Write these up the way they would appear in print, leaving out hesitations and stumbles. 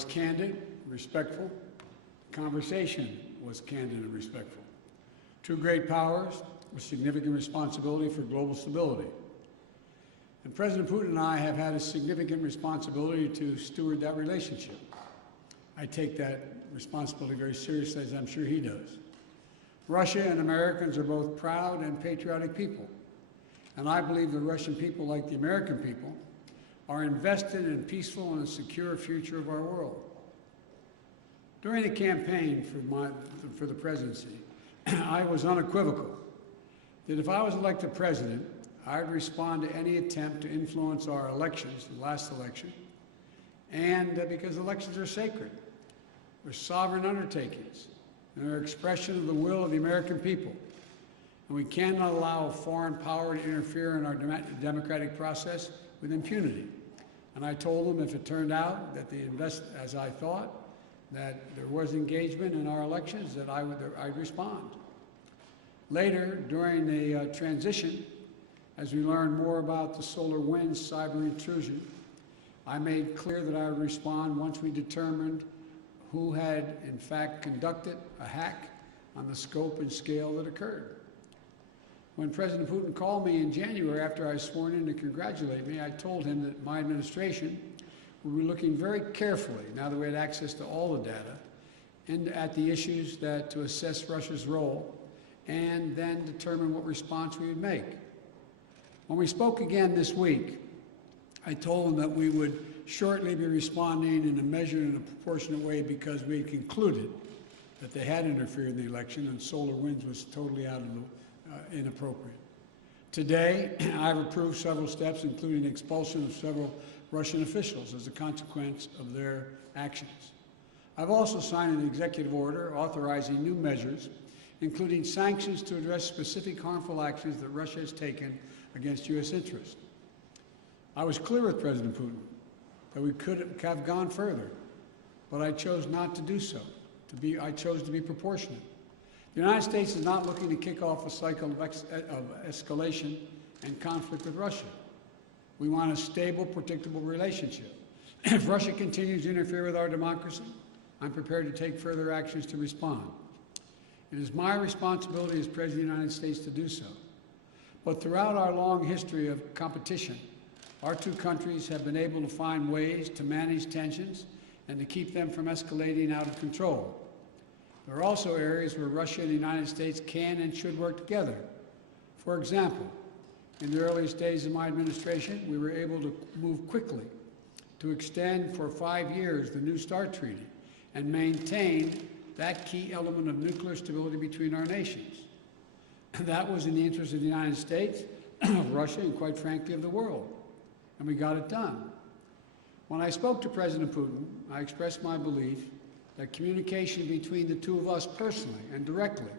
was candid, respectful. The conversation was candid and respectful. Two great powers with significant responsibility for global stability. And President Putin and I have had a significant responsibility to steward that relationship. I take that responsibility very seriously, as I'm sure he does. Russia and Americans are both proud and patriotic people. And I believe the Russian people, like the American people, are invested in a peaceful and a secure future of our world. During the campaign for the presidency, I was unequivocal that if I was elected president, I would respond to any attempt to influence our elections, the last election, and because elections are sacred. They're sovereign undertakings, and they're an expression of the will of the American people. And we cannot allow a foreign power to interfere in our democratic process with impunity. And I told them if it turned out that as I thought, that there was engagement in our elections, that I'd respond. Later, during the transition, as we learned more about the SolarWinds cyber intrusion, I made clear that I would respond once we determined who had, in fact, conducted a hack on the scope and scale that occurred. When President Putin called me in January after I was sworn in to congratulate me, I told him that my administration would be looking very carefully, now that we had access to all the data, and at the issues to assess Russia's role, and then determine what response we would make. When we spoke again this week, I told him that we would shortly be responding in a measured and a proportionate way because we had concluded that they had interfered in the election and SolarWinds was totally inappropriate. Today, I've approved several steps, including the expulsion of several Russian officials as a consequence of their actions. I've also signed an executive order authorizing new measures, including sanctions to address specific harmful actions that Russia has taken against U.S. interests. I was clear with President Putin that we could have gone further, but I chose not to do so. I chose to be proportionate. The United States is not looking to kick off a cycle of escalation and conflict with Russia. We want a stable, predictable relationship. If Russia continues to interfere with our democracy, I'm prepared to take further actions to respond. It is my responsibility as President of the United States to do so. But throughout our long history of competition, our two countries have been able to find ways to manage tensions and to keep them from escalating out of control. There are also areas where Russia and the United States can and should work together. For example, in the earliest days of my administration, we were able to move quickly to extend for 5 years the New START Treaty and maintain that key element of nuclear stability between our nations. That was in the interest of the United States, of Russia, and quite frankly, of the world. And we got it done. When I spoke to President Putin, I expressed my belief that communication between the two of us personally and directly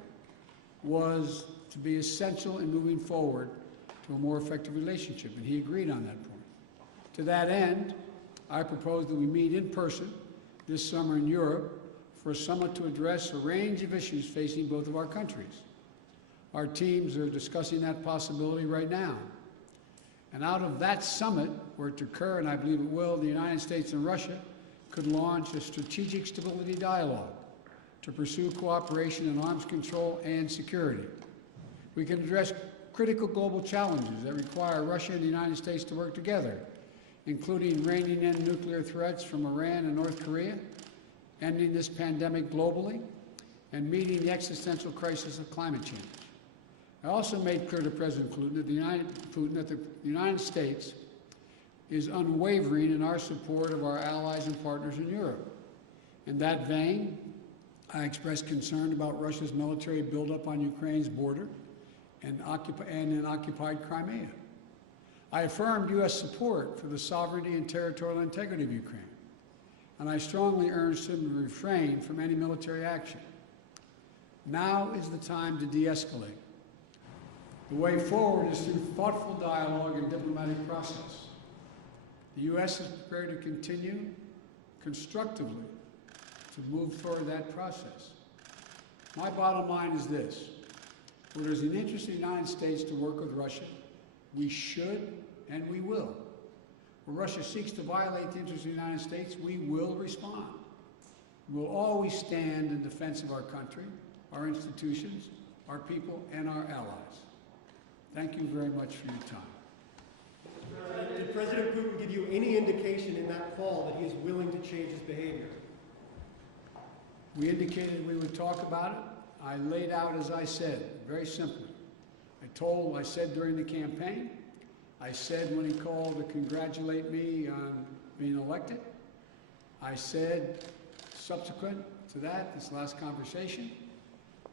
was to be essential in moving forward to a more effective relationship, and he agreed on that point. To that end, I propose that we meet in person this summer in Europe for a summit to address a range of issues facing both of our countries. Our teams are discussing that possibility right now. And out of that summit, were it to occur, and I believe it will, the United States and Russia could launch a strategic stability dialogue to pursue cooperation in arms control and security. We can address critical global challenges that require Russia and the United States to work together, including reining in nuclear threats from Iran and North Korea, ending this pandemic globally, and meeting the existential crisis of climate change. I also made clear to President Putin that the United States is unwavering in our support of our allies and partners in Europe. In that vein, I expressed concern about Russia's military buildup on Ukraine's border and in occupied Crimea. I affirmed U.S. support for the sovereignty and territorial integrity of Ukraine, and I strongly urged him to refrain from any military action. Now is the time to de-escalate. The way forward is through thoughtful dialogue and diplomatic process. The U.S. is prepared to continue constructively to move toward that process. My bottom line is this: where there's an interest in the United States to work with Russia, we should and we will. where Russia seeks to violate the interests of the United States, we will respond. We'll always stand in defense of our country, our institutions, our people, and our allies. Thank you very much for your time. Did President Putin give you any indication in that call that he is willing to change his behavior? We indicated we would talk about it. I laid out, as I said, very simply. I said during the campaign, I said when he called to congratulate me on being elected, I said subsequent to that, this last conversation,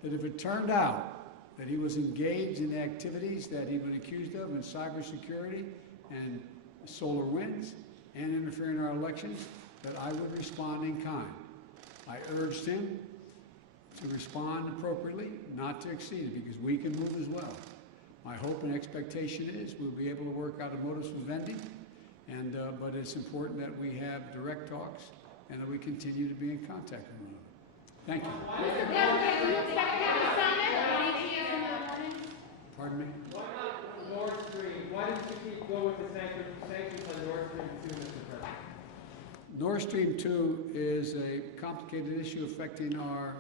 that if it turned out that he was engaged in activities that he'd been accused of in cybersecurity and solar winds and interfering in our elections, that I would respond in kind. I urged him to respond appropriately, not to exceed it, because we can move as well. My hope and expectation is we'll be able to work out a modus vivendi, but it's important that we have direct talks and that we continue to be in contact with one another. Thank you. Mr. President, do you expect to have a summit at 8 p.m. in the morning? Pardon me? Why not Nord Stream? Why didn't you keep going with the sanctions on Nord Stream 2, Mr. President? Nord Stream 2 is a complicated issue affecting our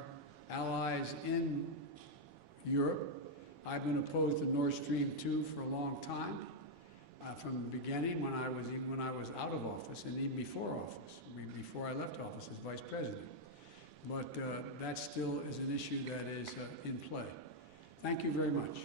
allies in Europe. I've been opposed to Nord Stream 2 for a long time, from the beginning, when I was out of office, and even before office, before I left office as vice president. But that still is an issue that is in play. Thank you very much.